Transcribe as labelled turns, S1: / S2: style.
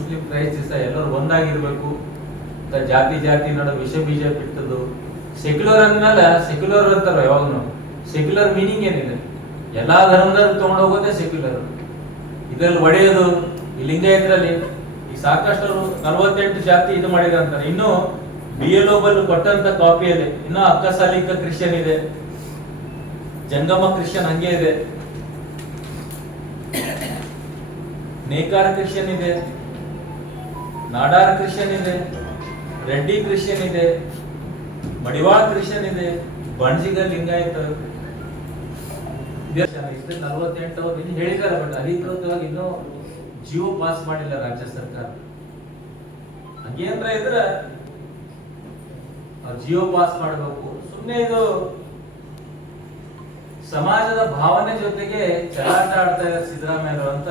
S1: Muslim ಕ್ರೈಸ್ತ ಎಲ್ಲರೂ ಒಂದಾಗಿರ್ಬೇಕು. ಜಾತಿ ಜಾತಿ ನಡುವೆ ವಿಷ ಬೀಜ ಬಿಟ್ಟದ್ದು. ಸೆಕ್ಯುಲರ್ ಅಂದ್ಮೇಲೆ ಸೆಕ್ಯುಲರ್ ಅಂತಾರ ಯಾವಾಗ್ನು ಸೆಕ್ಯುಲರ್ ಮೀನಿಂಗ್ ಏನಿದೆ? ಎಲ್ಲಾ ಧರ್ಮದವ್ರು ತಗೊಂಡು ಹೋಗೋದೇ ಸೆಕ್ಯುಲರ್ ಇದ್ರಲ್ಲಿ ಒಡೆಯೋದು ಈ ಇದ್ರಲ್ಲಿ. ಈ ಸಾಕಷ್ಟು ನಲವತ್ತೆಂಟು ಜಾತಿ ಇದು ಮಾಡಿದ ಅಂತಾರೆ. ಇನ್ನು ಬಿ ಎಲ್ ಕೊಟ್ಟಂತ ಕಾಪಿಯಲ್ಲಿ ಇನ್ನು ಅಕ್ಕಸಾಲಿಕ ಕ್ರಿಶ್ಚಿಯನ್ ಇದೆ. ಜಂಗಮ ಕ್ರಿಶ್ಚಿಯನ್ ಹಂಗೆ ಇದೆ. ನೇಕಾರ ಕ್ರಿಶ್ಚಿಯನ್ ಇದೆ. ನಾಡಾರ್ ಕ್ರಿಶ್ಚಿಯನ್ ಇದೆ, ರೆಡ್ಡಿ ಕ್ರಿಶ್ಚಿಯನ್ ಇದೆ, ಮಡಿವಾಳ ಕ್ರಿಶ್ಚಿಯನ್ ಇದೆ ಬಣಜಿಗ ಲಿಂಗಾಯತ ನಲವತ್ತೆಂಟು ಇನ್ನು ಇಲ್ಲಿ ಹೇಳಿದ್ದಾರೆ, ಬಟ್ ಅಧಿಕೃತವಾಗಿ ಇನ್ನೂ ಜಿಯೋ ಪಾಸ್ ಮಾಡಿಲ್ಲ ರಾಜ್ಯ ಸರ್ಕಾರ. ಹಂಗೇನ್ರ ಇದ್ರ ಜಿಯೋ ಪಾಸ್ ಮಾಡಬೇಕು. ಸುಮ್ಮನೆ ಇದು ಸಮಾಜದ ಭಾವನೆ ಜೊತೆಗೆ ಚಲಾಟ ಆಡ್ತಾ ಇದ್ದಾರೆ ಸಿದ್ದರಾಮಯ್ಯ ಅಂತ